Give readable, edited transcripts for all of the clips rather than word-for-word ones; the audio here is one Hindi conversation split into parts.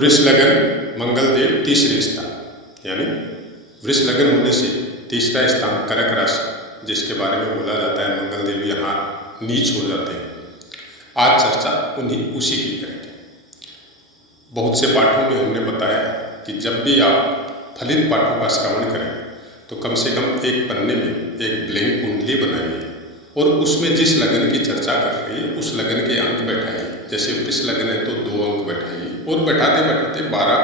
वृष लगन मंगल देव तीसरे स्थान, यानी वृष लगन होने से तीसरा स्थान कर्क राशि, जिसके बारे में बोला जाता है मंगल देव यहाँ नीच हो जाते हैं। आज चर्चा उसी की करेंगे। बहुत से पाठों में हमने बताया कि जब भी आप फलित पाठों का श्रवण करें तो कम से कम एक पन्ने में एक ब्लैंक कुंडली बनाइए और उसमें जिस लगन की चर्चा कर रही है उस लगन के अंक बैठाइए। जैसे वृष लगन है तो 2 अंक बैठाइए और बैठाते बैठाते 12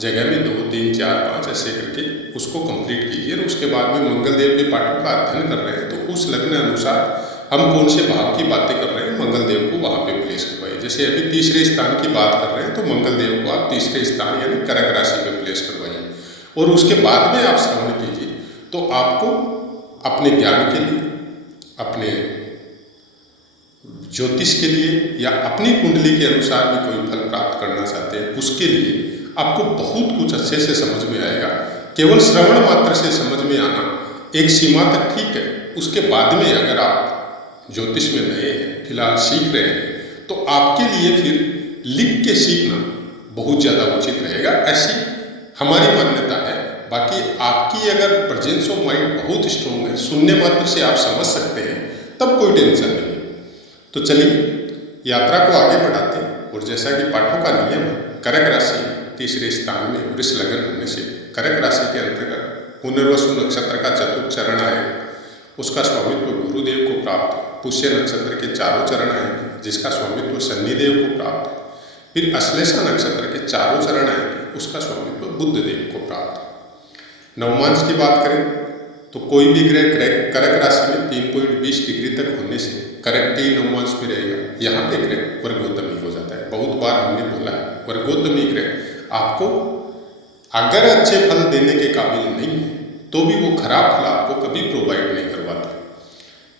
जगह में 2, 3, 4, 5 ऐसे करके उसको कंप्लीट कीजिए। और उसके बाद में मंगल देव के पाठों का अध्ययन कर रहे हैं तो उस लग्न अनुसार हम कौन से भाव की बातें कर रहे हैं मंगल देव को वहाँ पे प्लेस करवाइए। जैसे अभी तीसरे स्थान की बात कर रहे हैं तो मंगल देव को आप तीसरे स्थान यानी कर्क राशि पे प्लेस करवाइए और उसके बाद में आप श्रवण कीजिए। तो आपको अपने ज्ञान के लिए, अपने ज्योतिष के लिए या अपनी कुंडली के अनुसार भी कोई फल प्राप्त करना चाहते हैं उसके लिए आपको बहुत कुछ अच्छे से समझ में आएगा। केवल श्रवण मात्र से समझ में आना एक सीमा तक ठीक है, उसके बाद में अगर आप ज्योतिष में नए हैं, फिलहाल सीख रहे हैं, तो आपके लिए फिर लिख के सीखना बहुत ज़्यादा उचित रहेगा, ऐसी हमारी मान्यता है। बाकी आपकी अगर प्रेजेंस ऑफ माइंड बहुत स्ट्रॉन्ग है, सुनने मात्र से आप समझ सकते हैं, तब कोई टेंशन नहीं। तो चलिए यात्रा को आगे बढ़ाते हैं। और जैसा कि पाठों का नियम है, कर्क राशि तीसरे स्थान में वृष लगन होने से कर्क राशि के अंतर्गत पुनर्वसु नक्षत्र का चतुर्थ चरण आएगा, उसका स्वामित्व गुरुदेव को प्राप्त है। पुष्य नक्षत्र के चारों चरण आएंगे जिसका स्वामित्व शनिदेव को प्राप्त है। फिर अश्लेषा नक्षत्र के चारों चरण आएंगे, उसका स्वामित्व बुध देव को प्राप्त है। नवमांश की बात करें तो कोई भी ग्रह कर्क राशि में 3.20 डिग्री तक होने से कर्क के ही नवमांश में रहेगा। यहाँ पे ग्रह वर्गोत्तमी हो जाता है। बहुत बार हमने बोला है वर्गोत्तमी ग्रह आपको अगर अच्छे फल देने के काबिल नहीं है तो भी वो खराब फल आपको कभी प्रोवाइड नहीं करवाता।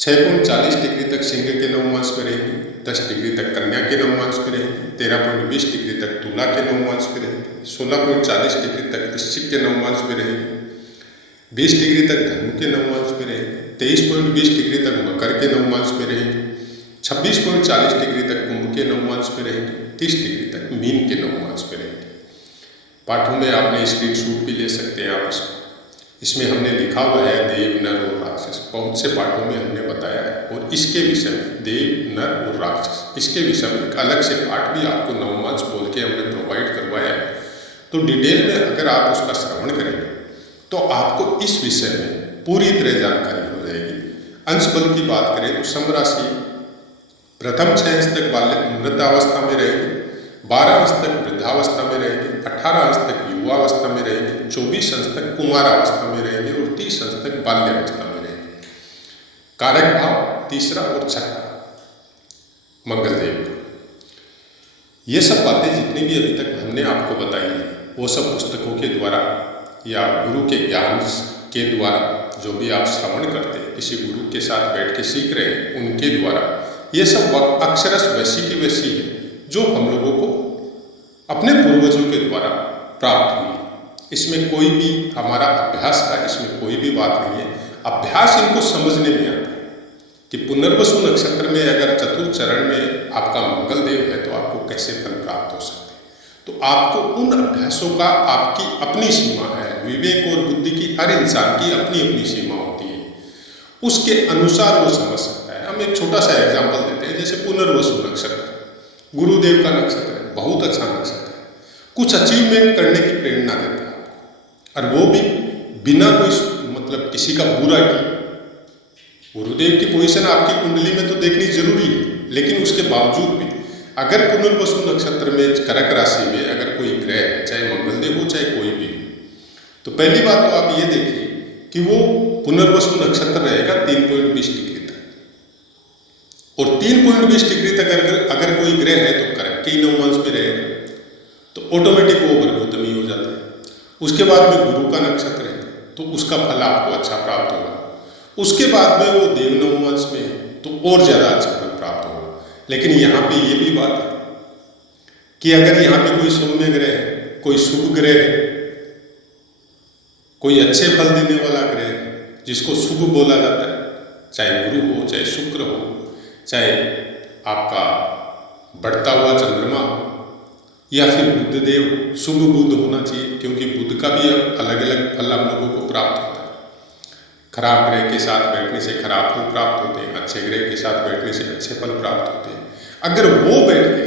6.40 डिग्री तक सिंह के नवमांश में रहेंगे, 10 डिग्री तक कन्या के नवमांश में रहेंगे, 13.20 डिग्री तक तुला के नवमांश में रहेंगे, 16.40 डिग्री तक वृश्चिक के नवमांश में रहेंगे, 20 डिग्री तक धनु के नवमांश में रहेंगे, 23.20 डिग्री तक मकर के नवमांश में रहेंगे, 26.40 डिग्री तक कुंभ के नवमांश में रहेंगे, 30 डिग्री तक मीन के नवमांश में रहेंगे। पाठों में आपने स्क्रीनशॉट भी ले सकते हैं आप इसमें हमने लिखा हुआ है देव, नर और राक्षस। बहुत से पाठों में हमने बताया है और इसके विषय में देव, नर और राक्षस, इसके विषय में एक अलग से पाठ भी आपको नवमांश बोल के हमने प्रोवाइड करवाया है। तो डिटेल में अगर आप उसका श्रवण करेंगे तो आपको इस विषय में पूरी तरह जानकारी हो जाएगी। अंश बल की बात करें तो सिंह राशि प्रथम 6 अंश तक मृतावस्था में रहेंगे, 12 अंश तक वृद्धावस्था में रहेंगे, 18 अंश तक युवावस्था में रहेंगे, 24 अंश तक कुमारावस्था में रहेंगे और 30 अंश तक बाल्यावस्था में रहेंगे। कारक भाव तीसरा और छठा मंगल देव का। ये सब बातें जितनी भी अभी तक हमने आपको बताई है वो सब पुस्तकों के द्वारा या गुरु के ज्ञान के द्वारा, जो भी आप श्रवण करते हैं किसी गुरु के साथ बैठ के सीख रहे हैं उनके द्वारा, ये सब अक्षरश वैसी की वैसी है जो हम लोगों को अपने पूर्वजों के द्वारा प्राप्त हुई। इसमें कोई भी हमारा अभ्यास का इसमें कोई भी बात नहीं है। अभ्यास इनको समझने में आता है कि पुनर्वसु नक्षत्र में अगर चतुर्थ चरण में आपका मंगल देव है तो आपको कैसे फल प्राप्त हो सकते हैं। तो आपको उन अभ्यासों का आपकी अपनी सीमा है। विवेक और बुद्धि की हर इंसान की अपनी अपनी सीमा होती है, उसके अनुसार वो समझ सकता है। हम एक छोटा सा एग्जाम्पल देते हैं, जैसे पुनर्वसु नक्षत्र गुरुदेव का नक्षत्र है, बहुत अच्छा नक्षत्र है, कुछ अचीवमेंट करने की प्रेरणा देता है आपको, और वो भी बिना कोई मतलब किसी का बुरा किए। गुरुदेव की पोजीशन आपकी कुंडली में तो देखनी जरूरी है, लेकिन उसके बावजूद भी अगर पुनर्वसु नक्षत्र में कर्क राशि में अगर कोई ग्रह है, चाहे मंगलदेव हो चाहे कोई भी हो, तो पहली बात तो आप ये देखिए कि वो पुनर्वसु नक्षत्र रहेगा 3.20 डिग्री तक, और 3.20 डिग्री तक अगर कोई ग्रह है तो कर्क के ही नवमांश में रहेगा, तो ऑटोमेटिक वो वर्गोत्तमी हो जाता है। उसके बाद में गुरु का नक्षत्र है तो उसका फल आपको अच्छा प्राप्त होगा। उसके बाद में वो देव नवमांश में है तो और ज़्यादा अच्छा फल प्राप्त होगा। लेकिन यहाँ पे ये भी बात है कि अगर यहाँ पे कोई सौम्य ग्रह है, कोई शुभ ग्रह है, कोई अच्छे फल देने वाला ग्रह है जिसको शुभ बोला जाता है, चाहे गुरु हो, चाहे शुक्र हो, चाहे आपका बढ़ता हुआ चंद्रमा हो, या फिर बुद्धदेव शुभ बुध होना चाहिए, क्योंकि बुध का भी अलग अलग फल हम लोगों को प्राप्त होता है। खराब ग्रह के साथ बैठने से खराब फल प्राप्त होते हैं, अच्छे ग्रह के साथ बैठने से अच्छे फल प्राप्त होते हैं। अगर वो बैठ गए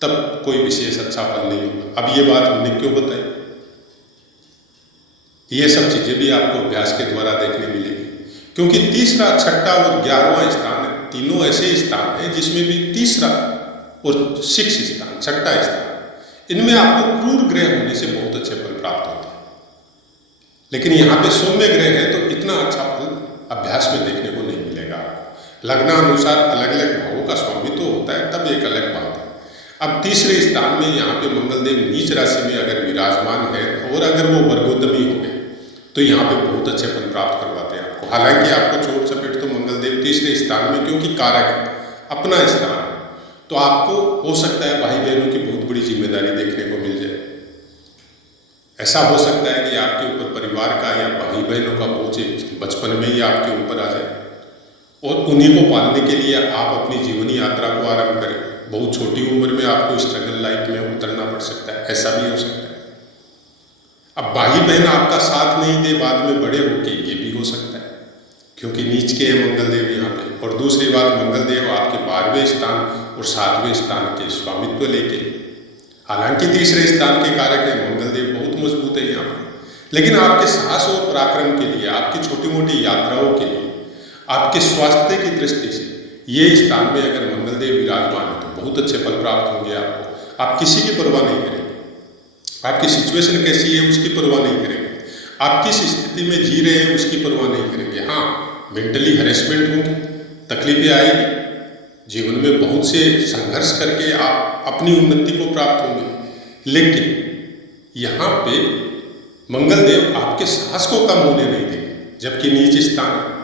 तब कोई विशेष अच्छा फल नहीं होगा। अब ये बात हमने क्यों बताई? ये सब चीजें भी आपको अभ्यास के द्वारा देखने मिलेगी, क्योंकि तीसरा, छठा और 11वां स्थान है, तीनों ऐसे स्थान हैं जिसमें भी तीसरा और 6 स्थान, छठा स्थान, इनमें आपको क्रूर ग्रह होने से बहुत अच्छे फल प्राप्त होते हैं। लेकिन यहाँ पे सौम्य ग्रह है तो इतना अच्छा फल अभ्यास में देखने को नहीं मिलेगा आपको। लग्नानुसार अलग अलग भावों का स्वामित्व होता है, तब एक अलग बात है। अब तीसरे स्थान में यहाँ पे मंगलदेव नीच राशि में अगर विराजमान है और अगर वो वर्गोत्तमी हो गए तो यहाँ पे बहुत अच्छे फल प्राप्त करवाते हैं आपको। हालांकि आपको चोट चपेट तो मंगलदेव तीसरे स्थान में, क्योंकि कारक है, अपना स्थान है, तो आपको हो सकता है भाई बहनों की बहुत बड़ी जिम्मेदारी देखने को मिल जाए। ऐसा हो सकता है कि आपके ऊपर परिवार का या भाई बहनों का बोझ बचपन में ही आपके ऊपर आ जाए और उन्हीं को पालने के लिए आप अपनी जीवनी यात्रा को आरंभ करें। बहुत छोटी उम्र में आपको स्ट्रगल लाइफ में उतरना पड़ सकता है, ऐसा भी हो सकता है। अब भाई बहन आपका साथ नहीं दे बाद में बड़े होके, ये भी हो सकता है, क्योंकि नीच के हैं मंगलदेव यहाँ पे। और दूसरी बात, मंगलदेव आपके 12वें स्थान और 7वें स्थान के स्वामित्व लेके, हालांकि तीसरे स्थान के कारक है मंगलदेव, बहुत मजबूत है यहाँ पे, लेकिन आपके साहस और पराक्रम के लिए, आपकी छोटी मोटी यात्राओं के लिए, आपके स्वास्थ्य की दृष्टि से ये स्थान में अगर मंगलदेव विराजमान है तो बहुत अच्छे फल प्राप्त होंगे आपको। आप किसी की परवाह नहीं करेंगे, आपकी सिचुएशन कैसी है उसकी परवाह नहीं करेंगे, आप किस स्थिति में जी रहे हैं उसकी परवाह नहीं करेंगे। हाँ, मेंटली हरेसमेंट होगी, तकलीफें आएगी, जीवन में बहुत से संघर्ष करके आप अपनी उन्नति को प्राप्त होंगे, लेकिन यहाँ पे मंगलदेव आपके साहस को कम होने नहीं देंगे। जबकि नीच स्थान है,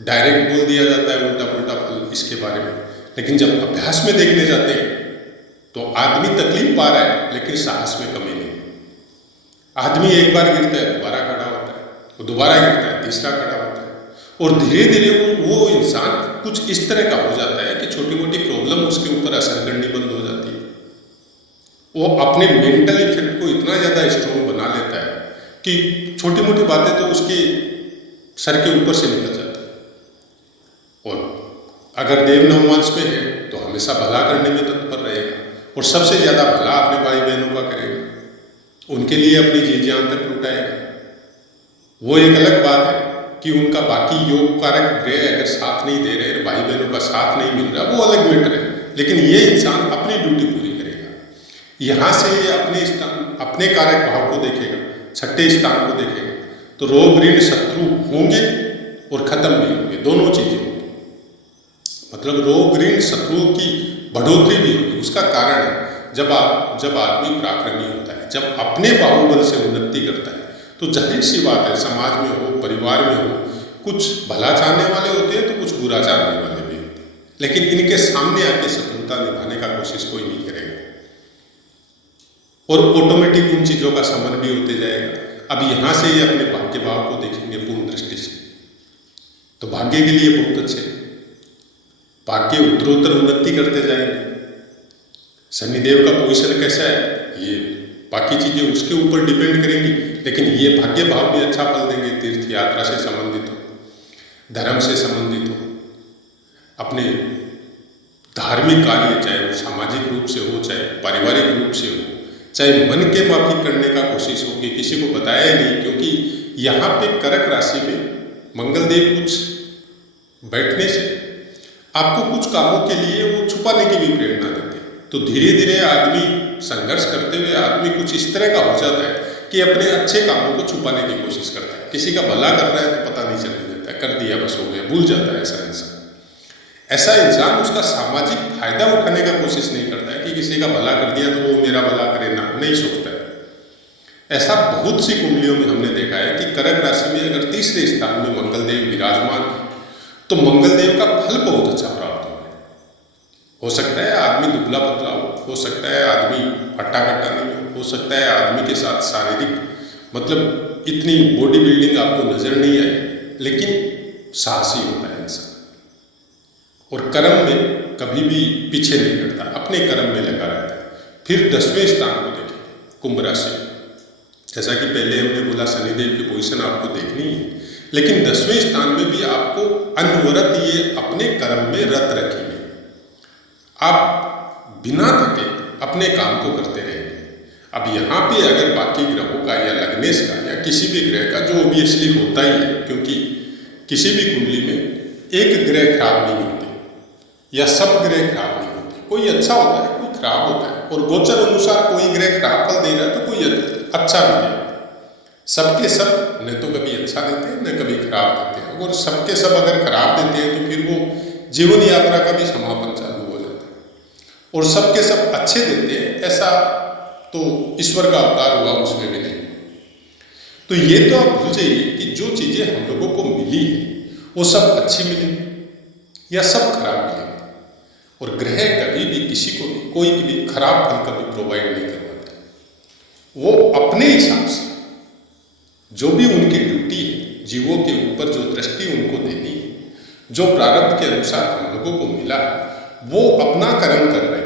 डायरेक्ट बोल दिया जाता है उल्टा पुल्टा फल इसके बारे में, लेकिन जब अभ्यास में देखने जाते हैं तो आदमी तकलीफ पा रहा है लेकिन साहस में कमी नहीं। आदमी एक बार गिरता है, दोबारा खड़ा होता है, वो दोबारा गिरता है, तीसरा खड़ा होता है, और धीरे धीरे वो इंसान कुछ इस तरह का हो जाता है कि छोटी मोटी प्रॉब्लम उसके ऊपर असर करनी बंद हो जाती है। वो अपने मेंटल इफेक्ट को इतना ज़्यादा स्ट्रॉन्ग बना लेता है कि छोटी मोटी बातें तो उसके सर के ऊपर से निकल जाती है। और अगर देव नवमांश में है तो हमेशा भला करने में तत्पर रहेगा और सबसे ज़्यादा भला अपने भाई बहनों का करेगा, उनके लिए अपनी जी जान तक लुटाएगा। वो एक अलग बात है कि उनका बाकी योग कारक ग्रह अगर साथ नहीं दे रहे, भाई बहनों का साथ नहीं मिल रहा, वो अलग मैटर है, लेकिन ये इंसान अपनी ड्यूटी पूरी करेगा। यहाँ से ये अपने कारक भाव को देखेगा, छठे स्थान को देखेगा, तो रोग ऋण शत्रु होंगे और खत्म भी होंगे, दोनों चीजें होंगी। मतलब रोग ऋण शत्रुओं की बढ़ोतरी भी होगी। उसका कारण है जब आदमी पराक्रमी होता है, जब अपने बाहुबल से उन्नति करता है, तो जाहिर सी बात है समाज में हो, परिवार में हो, कुछ भला चाहने वाले होते हैं तो कुछ बुरा चाहने वाले भी होते हैं, लेकिन इनके सामने आके शत्रुता निभाने का कोशिश कोई नहीं करेगा और ऑटोमेटिक उन चीजों का समन भी होते जाएगा। अब यहां से ये अपने भाग्य भाव को देखेंगे पूर्ण दृष्टि से, तो भाग्य के लिए बहुत अच्छे, भाग्य उत्तरोत्तर उन्नति करते जाएंगे। शनिदेव का पोजीशन कैसा है, ये बाकी चीजें उसके ऊपर डिपेंड करेंगी, लेकिन ये भाग्य भाव भी अच्छा फल देंगे। तीर्थ यात्रा से संबंधित हो, धर्म से संबंधित हो, अपने धार्मिक कार्य, चाहे वो सामाजिक रूप से हो, चाहे पारिवारिक रूप से हो, चाहे मन के माफिक करने का कोशिश हो कि किसी को बताया नहीं, क्योंकि यहाँ पे कर्क राशि में मंगलदेव कुछ बैठने से आपको कुछ कामों के लिए वो छुपाने की भी प्रेरणा देते हैं। तो धीरे धीरे आदमी संघर्ष करते हुए आदमी कुछ इस तरह का हो जाता है कि अपने अच्छे कामों को छुपाने की कोशिश करता है। किसी का भला कर रहा है तो पता नहीं चलने देता है, कर दिया बस हो गया, भूल जाता है ऐसा इंसान उसका सामाजिक फायदा उठाने का कोशिश नहीं करता है कि किसी का भला कर दिया तो वो मेरा भला करे, ना, नहीं सोचता है। ऐसा बहुत सी कुंडलियों में हमने देखा है कि कर्क राशि में अगर तीसरे स्थान में मंगलदेव विराजमान है तो मंगलदेव का फल बहुत अच्छा प्राप्त हो सकता है आदमी दुबला पतला हो सकता है आदमी हट्टा कट्टा नहीं हो सकता है आदमी के साथ शारीरिक मतलब इतनी बॉडी बिल्डिंग आपको नजर नहीं आए, लेकिन साहसी होता है इंसान और कर्म में कभी भी पीछे नहीं हटता, अपने कर्म में लगा रहता है। फिर 10वें स्थान को देखेंगे कुंभ राशि। जैसा कि पहले हमने बोला शनिदेव की पोजीशन आपको देखनी है, लेकिन 10वें स्थान में भी आपको अनवरत ये अपने कर्म में रत रखेंगे। आप बिना थके अपने काम को करते रहेंगे। अब यहाँ पे अगर बाकी ग्रहों का या लग्नेश का या किसी भी ग्रह का, जो ऑब्वियसली होता ही है, क्योंकि किसी भी कुंडली में एक ग्रह खराब नहीं होते या सब ग्रह खराब नहीं होते, कोई अच्छा होता है कोई खराब होता है, और गोचर अनुसार कोई ग्रह खराब फल दे रहा है तो कोई अच्छा भी देगा। सबके सब न तो कभी अच्छा देते हैं न कभी खराब देते हैं, और सबके सब अगर खराब देते हैं तो फिर वो जीवन यात्रा का भी समापन चालू हो जाता है। और सबके सब अच्छे देते हैं ऐसा तो ईश्वर का अवतार हुआ उसमें भी नहीं। तो ये तो आप भूल जाइए कि जो चीज़ें हम लोगों को मिली है वो सब अच्छी मिली या सब खराब मिली, और ग्रह कभी भी किसी को भी कोई भी खराब फल कभी प्रोवाइड नहीं करवाते। वो अपने हिसाब से जो भी उनकी ड्यूटी है, जीवों के ऊपर जो दृष्टि उनको देनी है, जो प्रारब्ध के अनुसार हम लोगों को मिला है, वो अपना कर्म कर रहे हैं,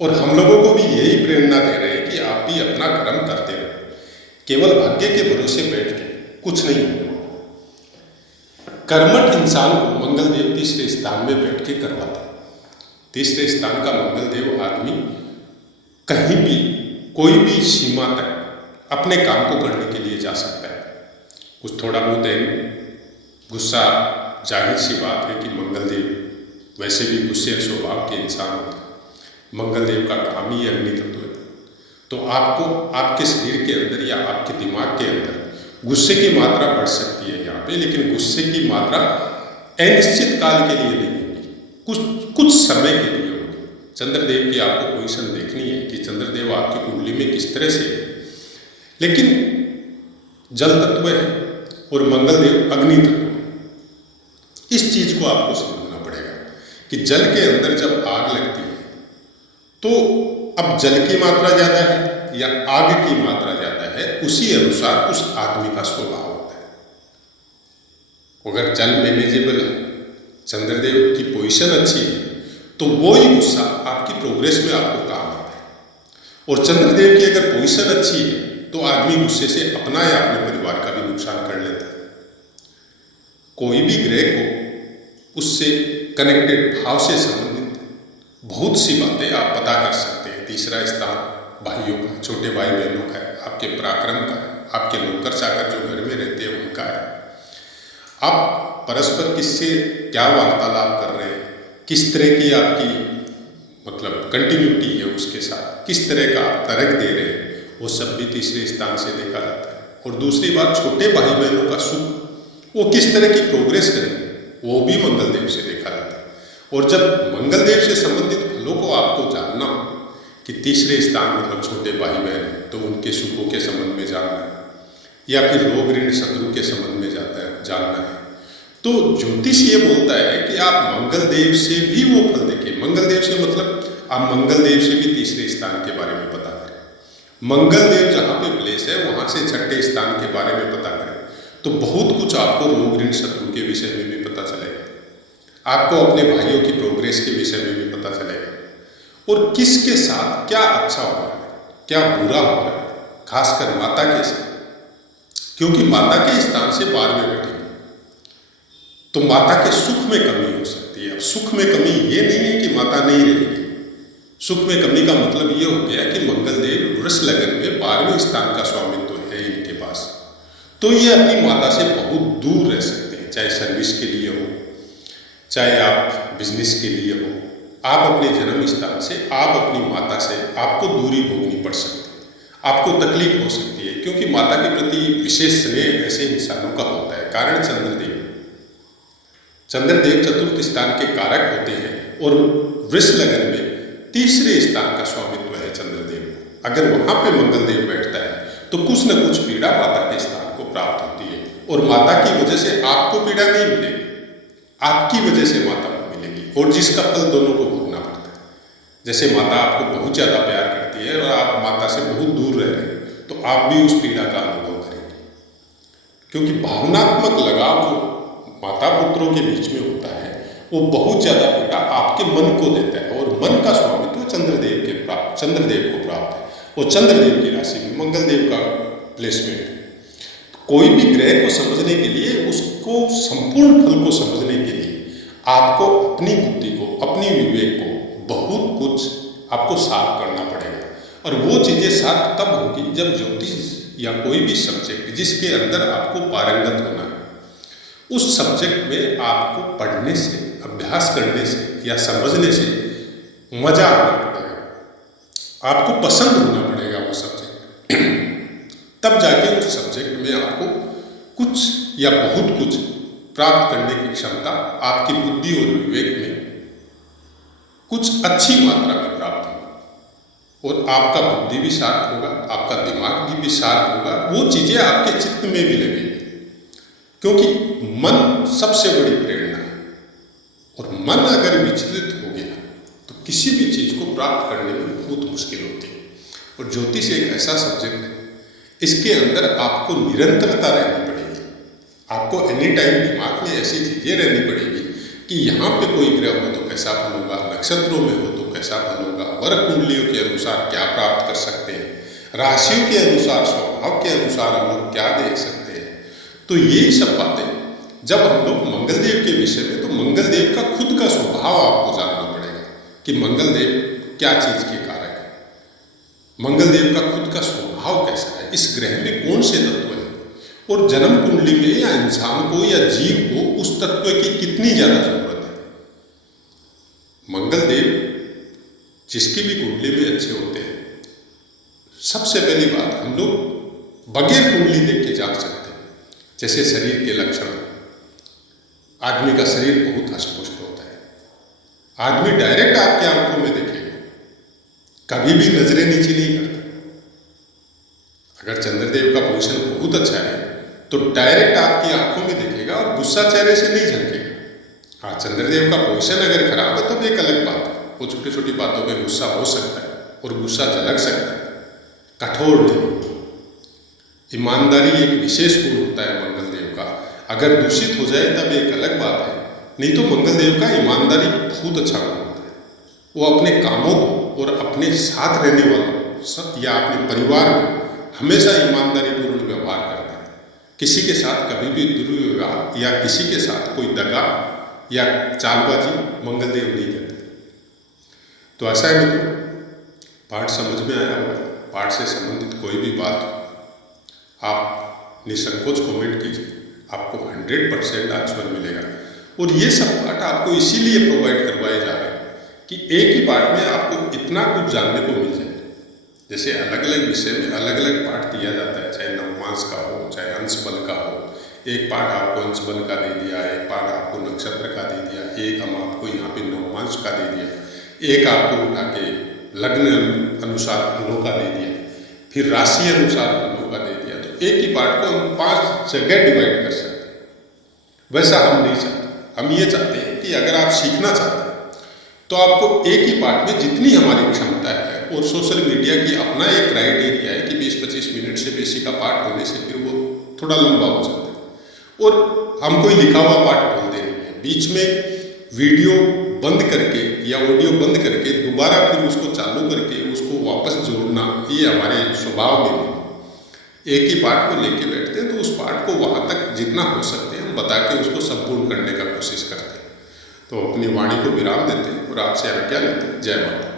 और हम लोगों को भी यही प्रेरणा दे रहे हैं कि आप भी अपना कर्म करते रहो। केवल भाग्य के भरोसे बैठ के कुछ नहीं होगा। कर्मठ इंसान को मंगल देव तीसरे स्थान में बैठ के करवाते हैं। तीसरे स्थान का मंगल देव आदमी कहीं भी कोई भी सीमा तक अपने काम को करने के लिए जा सकता है। कुछ थोड़ा बहुत है गुस्सा, जाहिर सी बात है कि मंगल देव वैसे भी गुस्से स्वभाव के इंसान होते हैं। मंगल देव का काम ही अग्नि तत्व है, तो आपको आपके शरीर के अंदर या आपके दिमाग के अंदर गुस्से की मात्रा बढ़ सकती है यहाँ पे, लेकिन गुस्से की मात्रा अनिश्चित काल के लिए नहीं होगी, कुछ समय के लिए होगी। चंद्रदेव की आपको पोजीशन देखनी है कि चंद्रदेव आपकी कुंडली में किस तरह से है, लेकिन जल तत्व है और मंगल देव अग्नि तत्व है। इस चीज को आपको समझना पड़ेगा कि जल के अंदर जब आग लगती है तो अब जल की मात्रा ज्यादा है या आग की मात्रा ज्यादा है, उसी अनुसार उस आदमी का स्वभाव होता है। अगर जल मैनेजेबल है, चंद्रदेव की पोजीशन अच्छी है, तो वो ही गुस्सा आपकी प्रोग्रेस में आपको काम आता है। और चंद्रदेव की अगर पोजीशन अच्छी है तो आदमी गुस्से से अपना या अपने परिवार का भी नुकसान कर लेता है। कोई भी ग्रह को उससे कनेक्टेड भाव से संबंधित बहुत सी बातें आप पता कर सकते हैं। तीसरा स्थान भाइयों का, छोटे भाई बहनों का है, आपके पराक्रम का है, आपके नौकर चाकर जो घर में रहते हैं उनका है। आप परस्पर किससे क्या वार्तालाप कर रहे हैं, किस तरह की आपकी मतलब कंटिन्यूटी है उसके साथ, किस तरह का आप तर्क दे रहे हैं, वो सब भी तीसरे स्थान से देखा जाता है। और दूसरी बात, छोटे भाई बहनों का सुख, वो किस तरह की प्रोग्रेस करेंगे, वो भी मंगल देव से देखा जाता है। और जब मंगल देव से संबंधित फलों को आपको जानना हो कि तीसरे स्थान मतलब छोटे भाई बहन है तो उनके सुखों के संबंध में जानना है, या फिर रोग ऋण शत्रु के संबंध में जानना है, तो ज्योतिष ये बोलता है कि आप मंगल देव से भी वो फल देखिए। मंगल देव से मतलब आप मंगल देव से भी तीसरे स्थान के बारे में पता करें। मंगल देव जहाँ पे प्लेस है वहाँ से छठे स्थान के बारे में पता करें, तो बहुत कुछ आपको रोग ऋण शत्रु के विषय में भी पता चलेगा, आपको अपने भाइयों की प्रोग्रेस के विषय में भी पता चलेगा, और किसके साथ क्या अच्छा हो रहा है क्या बुरा हो रहा है, खासकर माता के साथ, क्योंकि माता के स्थान से बाहर में बैठेंगे तो माता के सुख में कमी हो सकती है। अब सुख में कमी ये नहीं है कि माता नहीं रहेगी, सुख में कमी का मतलब ये हो गया कि मंगल देव वृष लगन में 12वें स्थान का स्वामित्व है इनके पास, तो ये अपनी माता से बहुत दूर रह सकते हैं, चाहे सर्विस के लिए हो, चाहे आप बिजनेस के लिए हो। आप अपने जन्म स्थान से, आप अपनी माता से आपको दूरी भोगनी पड़ सकती है, आपको तकलीफ हो सकती है, क्योंकि माता के प्रति विशेष स्नेह ऐसे इंसानों का होता है। कारण चंद्रदेव चतुर्थ स्थान के कारक होते हैं, और वृष लगन में तीसरे स्थान का स्वामित्व है चंद्रदेव। अगर वहां पे मंगल देव बैठता है तो कुछ न कुछ पीड़ा माता के स्थान को प्राप्त होती है, और माता की वजह से आपको पीड़ा नहीं मिलेगी, आपकी वजह से माता को मिलेगी, और जिसका फल दोनों को भोगना पड़ता है। जैसे माता आपको बहुत ज्यादा प्यार करती है और आप माता से बहुत दूर रह रहे हैं, तो आप भी उस पीड़ा का अनुभव करेंगे, क्योंकि भावनात्मक लगाव जो माता पुत्रों के बीच में होता है वो बहुत ज्यादा पीड़ा आपके मन को देता है, और मन का स्वामित्व चंद्रदेव को प्राप्त है। वो चंद्रदेव की राशि में मंगलदेव का प्लेसमेंट है। कोई भी ग्रह को समझने के लिए, उसको संपूर्ण फल को समझने के लिए आपको अपनी बुद्धि को, अपनी विवेक को बहुत कुछ आपको साफ करना पड़ेगा। और वो चीज़ें साफ तब होगी जब ज्योतिष या कोई भी सब्जेक्ट जिसके अंदर आपको पारंगत होना है, उस सब्जेक्ट में आपको पढ़ने से, अभ्यास करने से या समझने से मजा आना पड़ेगा, आपको पसंद होना पड़ेगा वो सब्जेक्ट। तब जाके उस सब्जेक्ट में आपको कुछ या बहुत कुछ प्राप्त करने की क्षमता आपकी बुद्धि और विवेक में कुछ अच्छी मात्रा में प्राप्त होगी। और आपका बुद्धि भी शार्प होगा, आपका दिमाग भी शार्प होगा, वो चीज़ें आपके चित्त में भी लगेगी। क्योंकि मन सबसे बड़ी प्रेरणा है, और मन अगर विचलित हो गया तो किसी भी चीज़ को प्राप्त करने में बहुत मुश्किल होती है। और ज्योतिष एक ऐसा सब्जेक्ट है, इसके अंदर आपको निरंतरता रहनी पड़ेगी। आपको एनी टाइम दिमाग में ऐसी चीज़ें रहनी पड़ेगी कि यहाँ पे कोई ग्रह हो तो कैसा फल होगा, नक्षत्रों में हो तो कैसा फल होगा, वर्ग कुंडलियों के अनुसार क्या प्राप्त कर सकते हैं, राशियों के अनुसार, स्वभाव के अनुसार हम लोग क्या देख सकते हैं। तो यही सब बातें जब हम लोग मंगलदेव के विषय में, तो मंगलदेव का खुद का स्वभाव आपको जानना पड़ेगा कि मंगलदेव क्या चीज़ के कारक है, मंगलदेव का खुद का स्वभाव कैसा है, इस ग्रह में कौन से तत्व है, और जन्म कुंडली में या इंसान को या जीव को उस तत्व की कितनी ज़्यादा जरूरत है। मंगलदेव जिसकी भी कुंडली में अच्छे होते हैं, सबसे पहली बात हम लोग बगैर कुंडली देख के जान सकते हैं। जैसे शरीर के लक्षण, आदमी का शरीर बहुत हष्टपुष्ट होता है, आदमी डायरेक्ट आपके आंखों में देखेगा, कभी भी नजरें नीचे नहीं करता। अगर चंद्रदेव का पोजीशन बहुत अच्छा है तो डायरेक्ट आपकी आंखों में देखेगा और गुस्सा चेहरे से नहीं झलकेगा। हाँ, चंद्रदेव का पोजीशन अगर खराब है तब एक अलग बात है, वो छोटी छोटी बातों में गुस्सा हो सकता है और गुस्सा झलक सकता है, कठोर नहीं। ईमानदारी एक विशेष गुण होता है मंगलदेव का, अगर दूषित हो जाए तब एक अलग बात है, नहीं तो मंगलदेव का ईमानदारी बहुत अच्छा गुण होता है। वो अपने कामों को और अपने साथ रहने वालों या अपने परिवार में हमेशा ईमानदारीपूर्ण व्यवहार करता है। किसी के साथ कभी भी दुर्व्यवहार या किसी के साथ कोई दगा या चालबाजी मंगलदेव नहीं करते। तो ऐसा है मित्रों, पाठ समझ में आया होगा। पाठ से संबंधित कोई भी बात आप निसंकोच कमेंट कीजिए, आपको 100% आंसर मिलेगा। और ये सब पाठ आपको इसीलिए प्रोवाइड करवाए जा रहे हैं कि एक ही पाठ में आपको इतना कुछ जानने को मिल जाए। जैसे अलग अलग विषय में अलग अलग पाठ दिया जाता है, चाहे नवमांश का हो, चाहे अंश बल का हो। एक पाठ आपको अंश बल का दे दिया, एक पाठ आपको नक्षत्र का दे दिया, एक हम आपको यहाँ पे नवमांश का दे दिया, एक आपको उठा के लग्न अनुसार फलों का दे दिया, फिर राशि अनुसार फलों का दे दिया। तो एक ही पाठ को हम 5 जगह डिवाइड कर सकते हैं। वैसा हम नहीं चाहते। हम ये चाहते हैं कि अगर आप सीखना चाहते हैं तो आपको एक ही पाठ में जितनी हमारी क्षमता है, और सोशल मीडिया की अपना एक क्राइटेरिया है कि 20-25 मिनट से बेसी का पाठ होने से फिर वो थोड़ा लंबा हो जाता है। और हम कोई लिखा हुआ पाठ बोलते नहीं है, बीच में वीडियो बंद करके या ऑडियो बंद करके दोबारा फिर उसको चालू करके उसको वापस जोड़ना, ये हमारे स्वभाव में नहीं। एक ही पाठ को लेके बैठते हैं तो उस पाठ को वहाँ तक जितना हो सकते हैं हम बता के उसको संपूर्ण करने का कोशिश करते हैं। तो अपनी वाणी को विराम देते हैं और आपसे आज्ञा लेते हैं। जय माता।